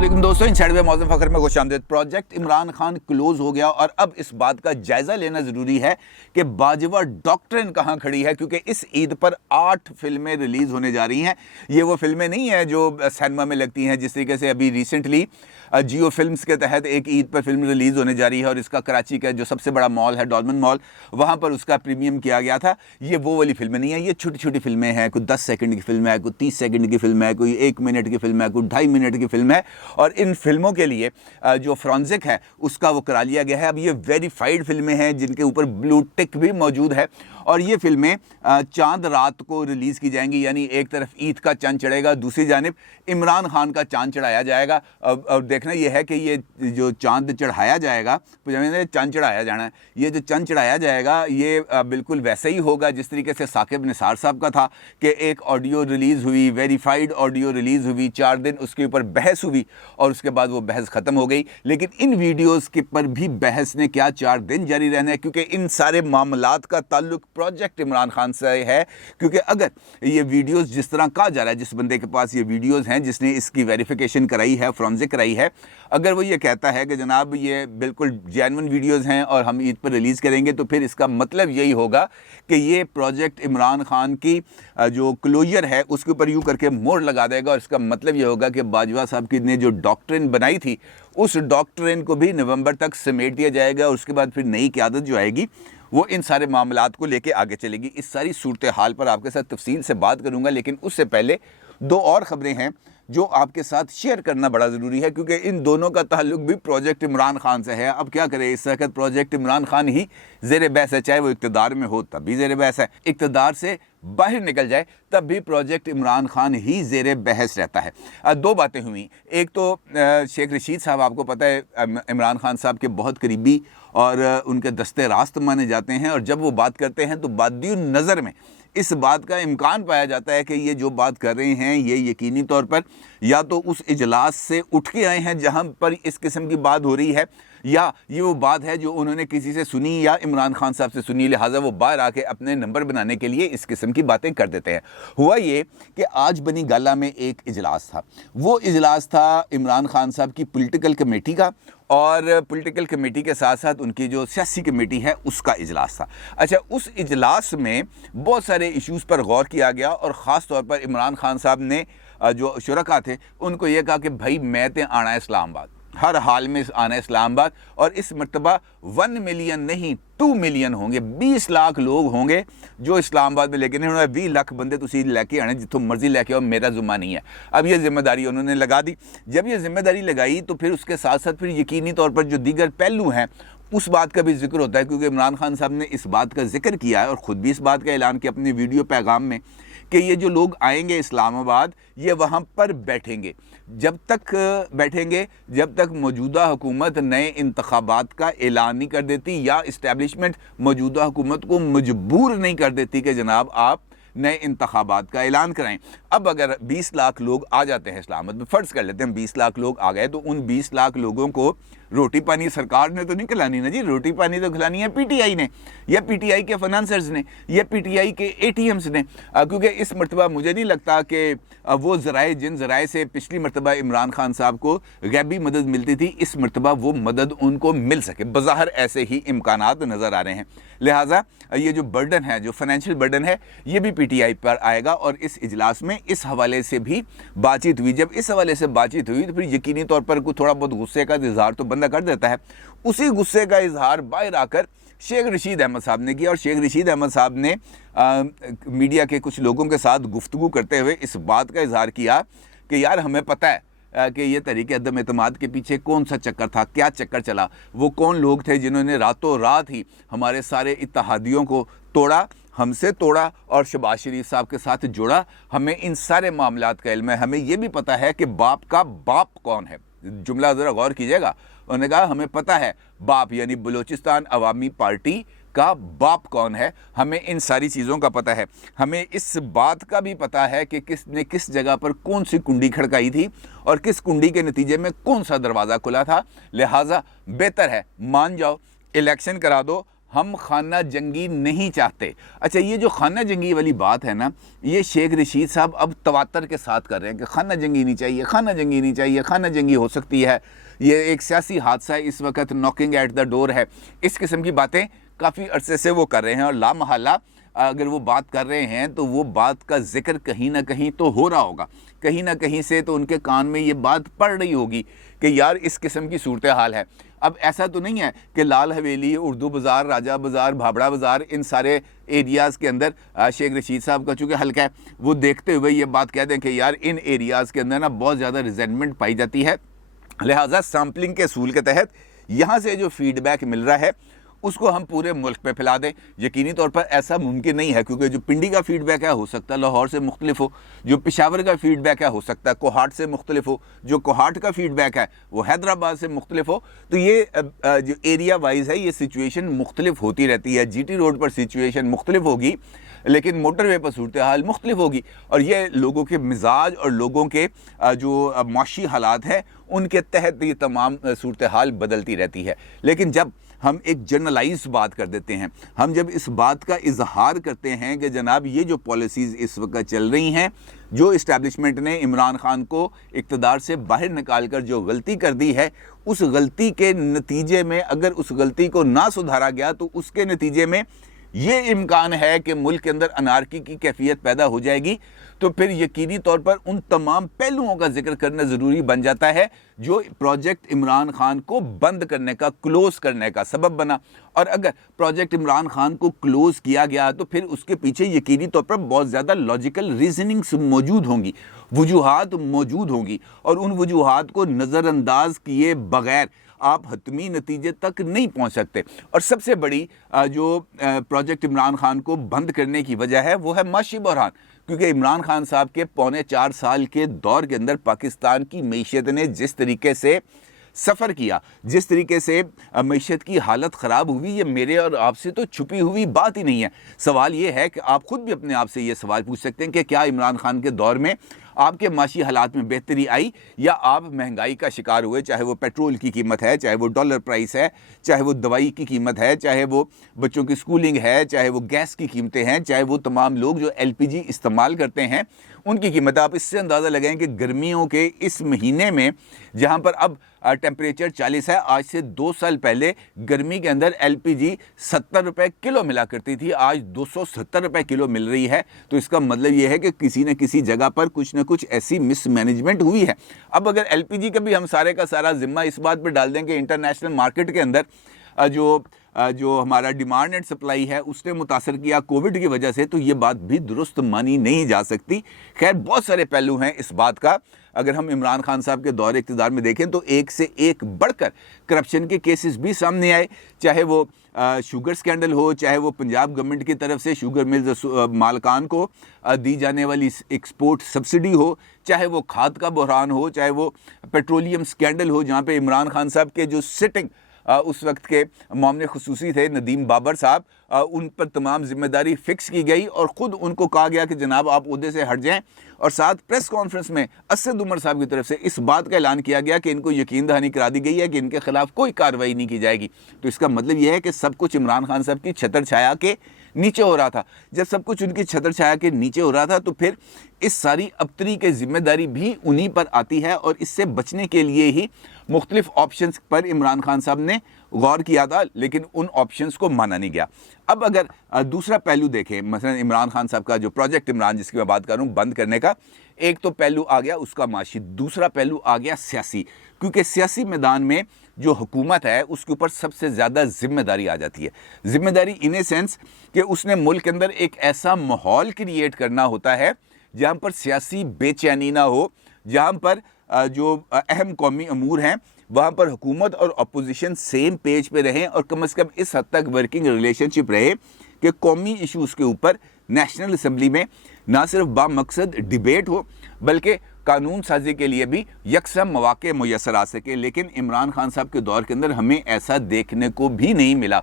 अस्सलाम दोस्तों, इनसाइड में मौजूद फखर में खुशामदीद। प्रोजेक्ट इमरान खान क्लोज हो गया और अब इस बात का जायजा लेना जरूरी है कि बाजवा डॉक्ट्रिन कहां खड़ी है, क्योंकि इस ईद पर 8 फिल्में रिलीज होने जा रही हैं। ये वो फिल्में नहीं है जो सिनेमा में लगती हैं। जिस तरीके से अभी रिसेंटली जियो फिल्म्स के तहत एक ईद पर फिल्म रिलीज होने जा रही है और इसका कराची का जो सबसे बड़ा मॉल है डॉलमन मॉल, वहां पर उसका प्रीमियम किया गया था। ये वो वाली फिल्में नहीं है, ये छोटी छोटी फिल्में हैं। कोई 10 सेकंड की फिल्म है, कोई 30 सेकंड की फिल्म है, कोई 1 मिनट की फिल्म है, कोई 2.5 मिनट की फिल्म है। और इन फिल्मों के लिए जो फॉरेंसिक है उसका वो करा लिया गया है। अब ये वेरीफाइड फिल्में हैं जिनके ऊपर ब्लू टिक भी मौजूद है और ये फिल्में चांद रात को रिलीज की जाएंगी। यानी एक तरफ ईद का चांद चढ़ेगा, दूसरी जानिब इमरान खान का चांद चढ़ाया जाएगा। और देखना यह है कि ये जो चांद चढ़ाया जाएगा, चांद चढ़ाया जाना है, ये जो चांद चढ़ाया जाएगा ये बिल्कुल वैसे ही होगा जिस तरीके से साकिब निसार साहब का था कि एक ऑडियो रिलीज़ हुई, वेरीफाइड ऑडियो रिलीज़ हुई, 4 दिन उसके ऊपर बहस हुई और उसके बाद वो बहस ख़त्म हो गई। लेकिन इन वीडियोज़ के पर भी बहस ने क्या 4 दिन जारी रहना है, क्योंकि इन सारे मामलात का ताल्लुक प्रोजेक्ट इमरान खान से है। क्योंकि अगर ये वीडियोज़ जिस तरह कहा जा रहा है, जिस बंदे के पास ये वीडियोज़ हैं, जिसने इसकी वेरिफिकेशन कराई है, फॉरेंसिक कराई है, अगर वो ये कहता है कि जनाब ये बिल्कुल जेन्युइन वीडियोज़ हैं और हम ईद पर रिलीज़ करेंगे, तो फिर इसका मतलब यही होगा कि ये प्रोजेक्ट इमरान खान की जो क्लोजर है उसके ऊपर यूँ करके मोहर लगा देगा। और इसका मतलब ये होगा कि बाजवा साहब की ने जो डॉक्ट्रिन बनाई थी उस डॉक्ट्रिन को भी नवंबर तक समेट दिया जाएगा और उसके बाद फिर नई क़यादत जो आएगी वो इन सारे मामलात को लेके आगे चलेगी। इस सारी सूरत हाल पर आपके साथ तफसील से बात करूंगा, लेकिन उससे पहले 2 और ख़बरें हैं जो आपके साथ शेयर करना बड़ा ज़रूरी है, क्योंकि इन दोनों का ताल्लुक भी प्रोजेक्ट इमरान खान से है। अब क्या करें, इस वक्त प्रोजेक्ट इमरान खान ही ज़ेर बहस है, चाहे वो इक़्तिदार में हो तब भी ज़ेर बहस है, इक़्तिदार से बाहर निकल जाए तब भी प्रोजेक्ट इमरान खान ही ज़ेर बहस रहता है। 2 बातें हुई। एक तो शेख रशीद साहब, आपको पता है इमरान खान साहब के बहुत करीबी और उनके दस्ते रास्त माने जाते हैं, और जब वो बात करते हैं तो बादियों नज़र में इस बात का इम्कान पाया जाता है कि ये जो बात कर रहे हैं ये यकीनी तौर पर या तो उस इजलास से उठ के आए हैं जहां पर इस किस्म की बात हो रही है, या ये वो बात है जो उन्होंने किसी से सुनी या इमरान खान साहब से सुनी, लिहाजा वो बाहर आके अपने नंबर बनाने के लिए इस किस्म की बातें कर देते हैं। हुआ ये कि आज बनी गाला में एक इजलास था। वो इजलास था इमरान खान साहब की पॉलिटिकल कमेटी का, और पॉलिटिकल कमेटी के साथ साथ उनकी जो सियासी कमेटी है उसका इजलास था। अच्छा, उस इजलास में बहुत सारे इश्यूज़ पर गौर किया गया और ख़ास तौर पर इमरान खान साहब ने जो शुरका थे उनको ये कहा कि भाई मैं तो आना है इस्लामाबाद, हर हाल में आना है इस्लामाबाद, और इस मरतबा 1 मिलियन नहीं 2 मिलियन होंगे, 20 लाख लोग होंगे जो इस्लामाबाद में। लेकिन उन्होंने 20 लाख बंदे तुसी लेके आने, जितों मर्जी लेके आओ, मेरा ज़िम्मा नहीं है। अब ये जिम्मेदारी उन्होंने लगा दी। जब ये जिम्मेदारी लगाई तो फिर उसके साथ साथ फिर यकीनी तौर पर जो दीगर पहलू हैं उस बात का भी जिक्र होता है, क्योंकि इमरान खान साहब ने इस बात का जिक्र किया है और ख़ुद भी इस बात का ऐलान किया अपने वीडियो पैगाम में कि ये जो लोग आएंगे इस्लामाबाद ये वहाँ पर बैठेंगे। जब तक बैठेंगे जब तक मौजूदा हुकूमत नए इंतखाबात का ऐलान नहीं कर देती या इस्टेब्लिशमेंट मौजूदा हुकूमत को मजबूर नहीं कर देती कि जनाब आप नए इंतखाबात का ऐलान कराएं। अब अगर 20 लाख लोग आ जाते हैं इस्लामाबाद में, फ़र्ज़ कर लेते हैं 20 लाख लोग आ गए, तो उन 20 लाख लोगों को रोटी पानी सरकार ने तो नहीं खिलानी ना जी, रोटी पानी तो खिलानी है पीटीआई ने, या पीटीआई के फाइनेंसर्स ने, या पीटीआई के एटीएम्स ने। क्योंकि इस मरतबा मुझे नहीं लगता कि वो ज़राए जिन ज़राए से पिछली मरतबा इमरान खान साहब को गैबी मदद मिलती थी, इस मरतबा वो मदद उनको मिल सके। बज़ाहिर ऐसे ही इम्कानात नज़र आ रहे हैं। लिहाजा ये जो बर्डन है, जो फाइनेंशियल बर्डन है, ये भी पीटीआई पर आएगा। और इस इजलास में इस हवाले से भी बातचीत हुई। जब इस हवाले से बातचीत हुई तो फिर यकीनी तौर पर कोई थोड़ा बहुत गुस्से का इजहार तो बंदा कर देता है। उसी गुस्से का इजहार बाहर आकर शेख रशीद अहमद साहब ने किया, और शेख रशीद अहमद साहब ने मीडिया के कुछ लोगों के साथ गुफ्तगू करते हुए इस बात का इजहार किया कि यार हमें पता है कि ये तरीके अदम एतमाद के पीछे कौन सा चक्कर था, क्या चक्कर चला, वो कौन लोग थे जिन्होंने रातों रात ही हमारे सारे इत्तेहादियों को तोड़ा, हमसे तोड़ा और शहबाज शरीफ साहब के साथ जोड़ा। हमें इन सारे मामलात का इल्म है। हमें ये भी पता है कि बाप का बाप कौन है। जुमला ज़रा गौर कीजिएगा। उन्होंने कहा हमें पता है बाप यानी बलूचिस्तान अवामी पार्टी का बाप कौन है, हमें इन सारी चीज़ों का पता है। हमें इस बात का भी पता है कि किसने किस जगह पर कौन सी कुंडी खड़काई थी और किस कुंडी के नतीजे में कौन सा दरवाज़ा खुला था। लिहाजा बेहतर है मान जाओ, इलेक्शन करा दो, हम खाना जंगी नहीं चाहते। अच्छा, ये जो खाना जंगी वाली बात है ना, ये शेख रशीद साहब अब तवातर के साथ कर रहे हैं कि खाना जंगी नहीं चाहिए, खाना जंगी नहीं चाहिए, खाना जंगी हो सकती है, ये एक सियासी हादसा है, इस वक्त नॉकिंग एट द डोर है। इस किस्म की बातें काफ़ी अरसे से वो कर रहे हैं और लामहला अगर वो बात कर रहे हैं तो वो बात का जिक्र कहीं ना कहीं तो हो रहा होगा, कहीं ना कहीं से तो उनके कान में ये बात पड़ रही होगी कि यार इस किस्म की सूरत हाल है। अब ऐसा तो नहीं है कि लाल हवेली, उर्दू बाज़ार, राजा बाज़ार, भाबड़ा बाज़ार, इन सारे एरियाज़ के अंदर शेख रशीद साहब का चूँकि हल्का है, वो देखते हुए ये बात कह दें कि यार इन एरियाज़ के अंदर ना बहुत ज़्यादा रिजेंटमेंट पाई जाती है, लिहाजा सैम्पलिंग के असूल के तहत यहाँ से जो फीडबैक मिल रहा है उसको हम पूरे मुल्क पे फैला दें। यकीनी तौर पर ऐसा मुमकिन नहीं है, क्योंकि जो पिंडी का फीडबैक है हो सकता है लाहौर से मुख्तलिफ हो, जो पेशावर का फीडबैक है हो सकता है कोहाट से मुख्तलिफ हो, जो कोहाट का फीडबैक है वो हैदराबाद से मुख्तलिफ हो। तो ये जो एरिया वाइज है ये सिचुएशन मुख्तलिफ होती रहती है। GT रोड पर सिचुएशन मुख्तलिफ होगी, लेकिन मोटरवे पर सूरत हाल मुख्तलिफ होगी, और ये लोगों के मिजाज और लोगों के जो माशी हालात हैं उनके तहत ये तमाम सूरत हाल बदलती रहती है। लेकिन जब हम एक जनरलाइज बात कर देते हैं, हम जब इस बात का इजहार करते हैं कि जनाब ये जो पॉलिसीज़ इस वक्त चल रही हैं, जो इस्टेब्लिशमेंट ने इमरान खान को इक़्तिदार से बाहर निकाल कर जो गलती कर दी है, उस गलती के नतीजे में अगर उस गलती को ना सुधारा गया तो उसके नतीजे में ये इम्कान है कि मुल्क के अंदर अनारकी की कैफियत पैदा हो जाएगी। तो फिर यकीनी तौर पर उन तमाम पहलुओं का जिक्र करना ज़रूरी बन जाता है जो प्रोजेक्ट इमरान खान को बंद करने का, क्लोज़ करने का सबब बना। और अगर प्रोजेक्ट इमरान खान को क्लोज़ किया गया तो फिर उसके पीछे यकीनी तौर पर बहुत ज़्यादा लॉजिकल रीजनिंग्स मौजूद होंगी, वजूहात मौजूद होंगी, और उन वजूहात को नज़रअंदाज किए बग़ैर आप हतमी नतीजे तक नहीं पहुंच सकते। और सबसे बड़ी जो प्रोजेक्ट इमरान खान को बंद करने की वजह है वो है माशी बहरान, क्योंकि इमरान खान साहब के 3.25 साल के दौर के अंदर पाकिस्तान की मईशत ने जिस तरीके से सफ़र किया, जिस तरीके से मईशत की हालत ख़राब हुई, ये मेरे और आपसे तो छुपी हुई बात ही नहीं है। सवाल ये है कि आप ख़ुद भी अपने आप से ये सवाल पूछ सकते हैं कि क्या इमरान खान के दौर में आपके माशी हालात में बेहतरी आई, या आप महंगाई का शिकार हुए, चाहे वो पेट्रोल की कीमत है, चाहे वो डॉलर प्राइस है, चाहे वो दवाई की कीमत है, चाहे वो बच्चों की स्कूलिंग है, चाहे वो गैस की कीमतें हैं, चाहे वो तमाम लोग जो LPG इस्तेमाल करते हैं उनकी कीमत। आप इससे अंदाज़ा लगाएं कि गर्मियों के इस महीने में जहाँ पर अब टेम्परेचर 40 है, आज से 2 साल पहले गर्मी के अंदर LPG 70 रुपये किलो मिला करती थी, आज 270 रुपये किलो मिल रही है। तो इसका मतलब ये है कि किसी न किसी जगह पर कुछ न कुछ ऐसी मिसमैनेजमेंट हुई है। अब अगर LPG का भी हम सारे का सारा जिम्मा इस बात पर डाल दें कि इंटरनेशनल मार्केट के अंदर जो हमारा डिमांड एंड सप्लाई है उसने मुतासर किया कोविड की वजह से, तो ये बात भी दुरुस्त मानी नहीं जा सकती। खैर, बहुत सारे पहलू हैं इस बात का। अगर हम इमरान खान साहब के दौर इक़्तिदार में देखें तो एक से एक बढ़कर करप्शन के केसेस भी सामने आए, चाहे वो शुगर स्कैंडल हो, चाहे वो पंजाब गवर्नमेंट की तरफ से शुगर मिल्स मालकान को दी जाने वाली एक्सपोर्ट सब्सिडी हो, चाहे वो खाद का बहरान हो, चाहे वो पेट्रोलियम स्कैंडल हो, जहाँ पे इमरान खान साहब के जो सिटिंग उस वक्त के मामले खुसूसी थे नदीम बाबर साहब, उन पर तमाम जिम्मेदारी फ़िक्स की गई और ख़ुद उनको कहा गया कि जनाब आप ओहदे से हट जाएं। और साथ प्रेस कॉन्फ्रेंस में असद उमर साहब की तरफ से इस बात का ऐलान किया गया कि इनको यकीन दहानी करा दी गई है कि इनके खिलाफ कोई कार्रवाई नहीं की जाएगी। तो इसका मतलब यह है कि सब कुछ इमरान खान साहब की छतर छाया के नीचे हो रहा था। जब सब कुछ उनकी छतर छाया के नीचे हो रहा था तो फिर इस सारी अबतरी की जिम्मेदारी भी उन्हीं पर आती है, और इससे बचने के लिए ही मुख्तलिफ ऑप्शंस पर इमरान खान साहब ने गौर किया था, लेकिन उन ऑप्शंस को माना नहीं गया। अब अगर दूसरा पहलू देखें, मसलन इमरान खान साहब का जो प्रोजेक्ट इमरान जिसकी मैं बात कर रहा हूँ बंद करने का, एक तो पहलू आ गया उसका माशी, दूसरा पहलू आ गया सियासी, क्योंकि सियासी मैदान में जो हुकूमत है उसके ऊपर सबसे ज़्यादा जिम्मेदारी आ जाती है। जिम्मेदारी इन ए सेंस कि उसने मुल्क के अंदर एक ऐसा माहौल क्रिएट करना होता है जहाँ पर सियासी बेचैनी ना हो, जहाँ पर जो अहम कौमी अमूर हैं वहाँ पर हुकूमत और अपोजिशन सेम पेज पे रहें, और कम से कम इस हद तक वर्किंग रिलेशनशिप रहे कि कौमी इशूज़ के ऊपर नेशनल असम्बली में ना सिर्फ बामकसद डिबेट हो बल्कि कानून साजी के लिए भी यकसम मौके मुयसर आ सके। लेकिन इमरान खान साहब के दौर के अंदर हमें ऐसा देखने को भी नहीं मिला।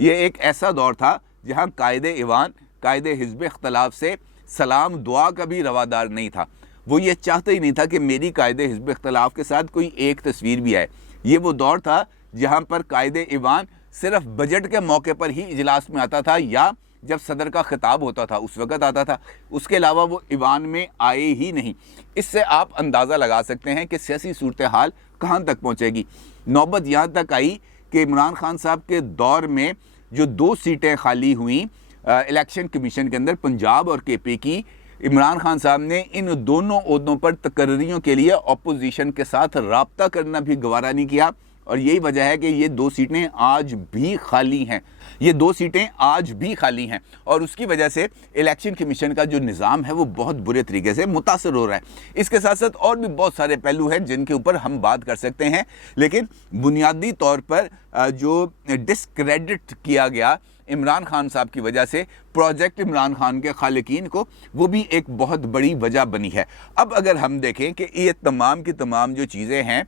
ये एक ऐसा दौर था जहाँ कायदे ईवान, कायदे हिज़्ब इख्तलाफ से सलाम दुआ का भी रवादार नहीं था। वो ये चाहता ही नहीं था कि मेरी कायदे हिज़्ब इख्तलाफ के साथ कोई एक तस्वीर भी आए। ये वो दौर था जहाँ पर कायदे ईवान सिर्फ बजट के मौके पर ही इजलास में आता था या जब सदर का खिताब होता था उस वक्त आता था, उसके अलावा वो ईवान में आए ही नहीं। इससे आप अंदाज़ा लगा सकते हैं कि सियासी सूरत हाल कहाँ तक पहुँचेगी। नौबत यहाँ तक आई कि इमरान खान साहब के दौर में जो 2 सीटें खाली हुई इलेक्शन कमीशन के अंदर, पंजाब और KP की, इमरान खान साहब ने इन दोनों ओहदों पर तकर्रियों के लिए अपोजिशन के साथ राब्ता करना भी गवारा नहीं किया। और यही वजह है कि ये 2 सीटें आज भी खाली हैं, ये 2 सीटें आज भी खाली हैं। और उसकी वजह से इलेक्शन कमीशन का जो निज़ाम है वो बहुत बुरे तरीके से मुतासर हो रहा है। इसके साथ साथ और भी बहुत सारे पहलू हैं जिनके ऊपर हम बात कर सकते हैं, लेकिन बुनियादी तौर पर जो डिस्क्रेडिट किया गया इमरान खान साहब की वजह से प्रोजेक्ट इमरान खान के खालिकीन को, वो भी एक बहुत बड़ी वजह बनी है। अब अगर हम देखें कि ये तमाम की तमाम जो चीज़ें हैं,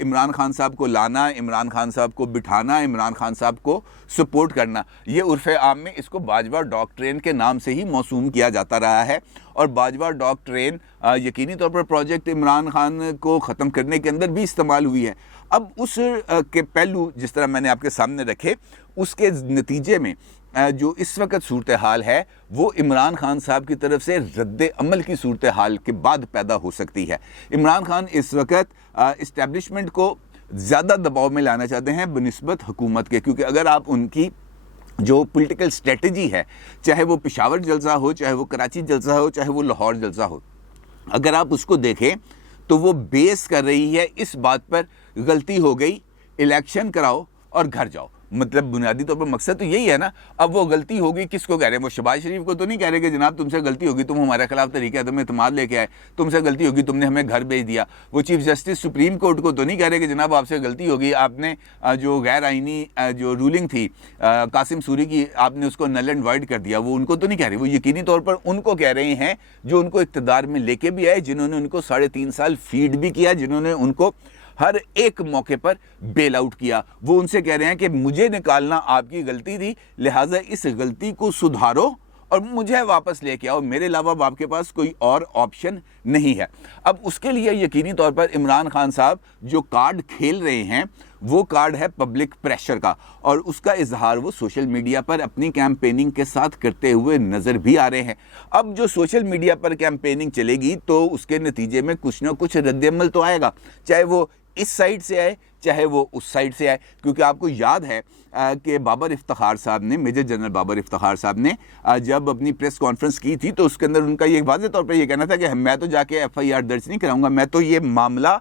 इमरान खान साहब को लाना, इमरान खान साहब को बिठाना, इमरान खान साहब को सपोर्ट करना, ये उर्फ़े आम में इसको बाजवा डॉक्ट्रेन के नाम से ही मौसूम किया जाता रहा है। और बाजवा डॉक्ट्रेन यकीनी तौर पर प्रोजेक्ट इमरान खान को ख़त्म करने के अंदर भी इस्तेमाल हुई है। अब उस के पहलू जिस तरह मैंने आपके सामने रखे, उसके नतीजे में जो इस वक्त सूरत हाल है वो इमरान खान साहब की तरफ से रद्द अमल की सूरत हाल के बाद पैदा हो सकती है। इमरान खान इस वक्त इस्टेब्लिशमेंट को ज़्यादा दबाव में लाना चाहते हैं बनिस्बत हुकूमत के, क्योंकि अगर आप उनकी जो पॉलिटिकल स्ट्रेटजी है, चाहे वो पेशावर जलसा हो, चाहे वो कराची जलसा हो, चाहे वो लाहौर जलसा हो, अगर आप उसको देखें तो वो बेस कर रही है इस बात पर गलती हो गई, इलेक्शन कराओ और घर जाओ। मतलब बुनियादी तौर पर मकसद तो यही है ना। अब वो गलती होगी किसको कह रहे हैं? वो शहबाज शरीफ को तो नहीं कह रहे कि जनाब तुमसे गलती होगी, तुम हमारे खिलाफ तरीका तुम इत्मीनाद लेके आए, तुमसे गलती होगी तुमने हमें घर भेज दिया। वो चीफ जस्टिस सुप्रीम कोर्ट को तो नहीं कह रहे कि जनाब आपसे गलती होगी, आपने जो गैर आइनी जो रूलिंग थी कासिम सूरी की, आपने उसको नल एंड वाइड कर दिया। वो उनको तो नहीं कह रहे, वो यकीनी तौर पर उनको कह रहे हैं जो उनको इक़्तिदार में लेके भी आए, जिन्होंने उनको 3.5 साल फीड भी किया, जिन्होंने उनको हर एक मौके पर बेल आउट किया। वो उनसे कह रहे हैं कि मुझे निकालना आपकी गलती थी, लिहाजा इस गलती को सुधारो और मुझे वापस लेके आओ, मेरे अलावा आपके पास कोई और ऑप्शन नहीं है। अब उसके लिए यकीनी तौर पर इमरान खान साहब जो कार्ड खेल रहे हैं वो कार्ड है पब्लिक प्रेशर का, और उसका इजहार वो सोशल मीडिया पर अपनी कैंपेनिंग के साथ करते हुए नज़र भी आ रहे हैं। अब जो सोशल मीडिया पर कैंपेनिंग चलेगी तो उसके नतीजे में कुछ ना कुछ रद्द-ए-अमल तो आएगा, चाहे वो इस साइड से आए चाहे वो उस साइड से आए। क्योंकि आपको याद है कि बाबर इफ्तिखार साहब ने, मेजर जनरल बाबर इफ्तिखार साहब ने जब अपनी प्रेस कॉन्फ्रेंस की थी तो उसके अंदर उनका ये वाज़ेह तौर पर यह कहना था कि मैं तो जाके FIR दर्ज नहीं कराऊंगा, मैं तो ये मामला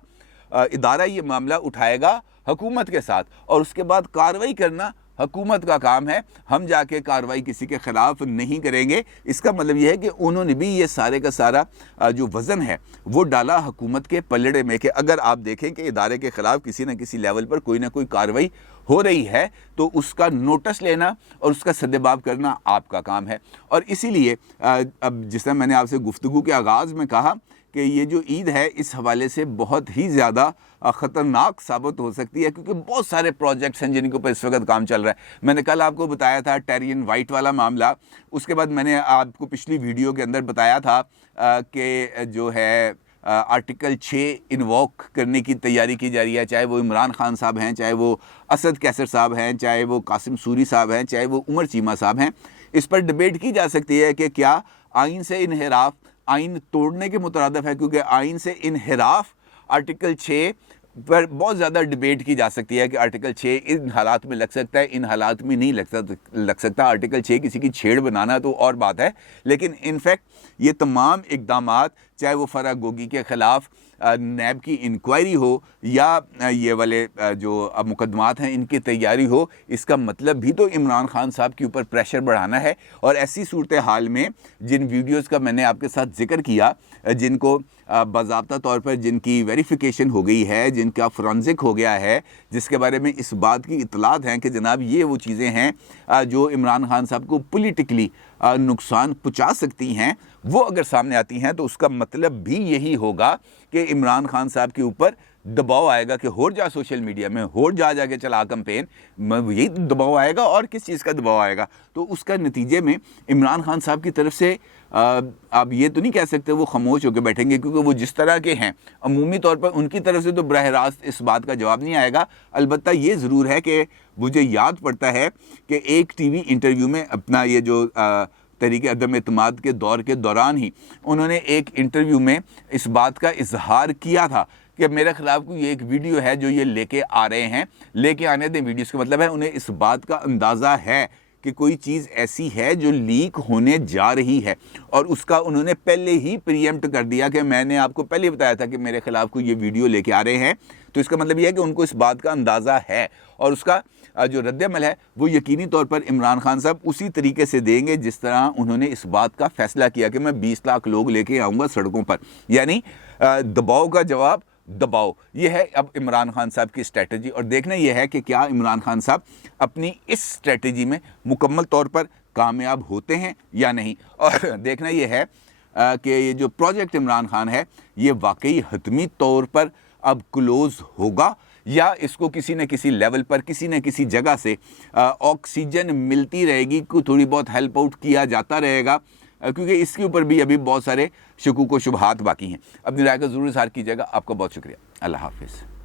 इदारा ये मामला उठाएगा हुकूमत के साथ और उसके बाद कार्रवाई करना हुकूमत का काम है, हम जाके कार्रवाई किसी के ख़िलाफ़ नहीं करेंगे। इसका मतलब यह है कि उन्होंने भी ये सारे का सारा जो वज़न है वो डाला हुकूमत के पलड़े में कि अगर आप देखें कि इदारे के ख़िलाफ़ किसी न किसी लेवल पर कोई ना कोई कार्रवाई हो रही है तो उसका नोटिस लेना और उसका सद्देबाब करना आपका काम है। और इसीलिए अब जिस तरह मैंने आपसे गुफ्तगू के आगाज़ में कहा कि ये जो ईद है इस हवाले से बहुत ही ज़्यादा ख़तरनाक साबित हो सकती है, क्योंकि बहुत सारे प्रोजेक्ट्स हैं जिनके ऊपर इस वक्त काम चल रहा है। मैंने कल आपको बताया था टेरियन वाइट वाला मामला, उसके बाद मैंने आपको पिछली वीडियो के अंदर बताया था कि जो है आर्टिकल 6 इन्वोक करने की तैयारी की जा रही है, चाहे वो इमरान खान साहब हैं, चाहे वो असद कैसर साहब हैं, चाहे वो कासिम सूरी साहब हैं, चाहे वो उमर चीमा साहब हैं। इस पर डिबेट की जा सकती है कि क्या आइन से इनहिराफ आइन तोड़ने के मुतरादिफ है, क्योंकि आइन से इनहिराफ आर्टिकल 6 पर बहुत ज़्यादा डिबेट की जा सकती है कि आर्टिकल 6 इन हालात में लग सकता है, इन हालात में नहीं लग सकता। आर्टिकल 6 किसी की छेड़ बनाना तो और बात है, लेकिन इनफैक्ट ये तमाम इक़दामात, चाहे वो फराह गोगी के ख़िलाफ़ नैब की इंक्वायरी हो या ये वाले जो अब मुकदमात हैं इनकी तैयारी हो, इसका मतलब भी तो इमरान खान साहब के ऊपर प्रेशर बढ़ाना है। और ऐसी सूरत हाल में जिन वीडियोस का मैंने आपके साथ जिक्र किया, जिनको बाज़ाब्ता तौर पर जिनकी वेरिफिकेशन हो गई है, जिनका फोरेंसिक हो गया है, जिसके बारे में इस बात की इतलात हैं कि जनाब ये वो चीज़ें हैं जो इमरान खान साहब को पॉलिटिकली नुकसान पहुँचा सकती हैं, वो अगर सामने आती हैं तो उसका मतलब भी यही होगा कि इमरान खान साहब के ऊपर दबाव आएगा कि होर जा सोशल मीडिया में, होर जा जाके चला कैंपेन, यही दबाव आएगा। और किस चीज़ का दबाव आएगा? तो उसका नतीजे में इमरान खान साहब की तरफ से आप ये तो नहीं कह सकते वो खामोश होकर बैठेंगे, क्योंकि वो जिस तरह के हैं अमूमी तौर पर उनकी तरफ से तो बरह रास्त इस बात का जवाब नहीं आएगा। अलबत्ता ये ज़रूर है कि मुझे याद पड़ता है कि एक टीवी इंटरव्यू में अपना ये जो तहरीक अदम एतमाद के दौर के दौरान ही उन्होंने एक इंटरव्यू में इस बात का इजहार किया था कि मेरे ख़िलाफ़ कोई एक वीडियो है जो ये लेके आ रहे हैं, लेके आने दें वीडियोस का मतलब है उन्हें इस बात का अंदाज़ा है कि कोई चीज़ ऐसी है जो लीक होने जा रही है, और उसका उन्होंने पहले ही प्रीएम्प्ट कर दिया कि मैंने आपको पहले ही बताया था कि मेरे ख़िलाफ़ कोई ये वीडियो लेके आ रहे हैं। तो इसका मतलब यह है कि उनको इस बात का अंदाज़ा है, और उसका जो रद्द-ए-अमल है वो यकीनी तौर पर इमरान खान साहब उसी तरीके से देंगे जिस तरह उन्होंने इस बात का फ़ैसला किया कि मैं 20 लाख लोग लेके आऊँगा सड़कों पर, यानी दबाव का जवाब दबाओ। ये है अब इमरान खान साहब की स्ट्रेटजी, और देखना यह है कि क्या इमरान खान साहब अपनी इस स्ट्रेटजी में मुकम्मल तौर पर कामयाब होते हैं या नहीं। और देखना यह है कि ये जो प्रोजेक्ट इमरान खान है ये वाकई हतमी तौर पर अब क्लोज़ होगा, या इसको किसी न किसी लेवल पर किसी न किसी जगह से ऑक्सीजन मिलती रहेगी, कोई थोड़ी बहुत हेल्प आउट किया जाता रहेगा, क्योंकि इसके ऊपर भी अभी बहुत सारे शकूक व शुबहात बाकी हैं। अपनी राय का ज़रूर इज़हार कीजिएगा। आपका बहुत शुक्रिया। अल्लाह हाफिज़।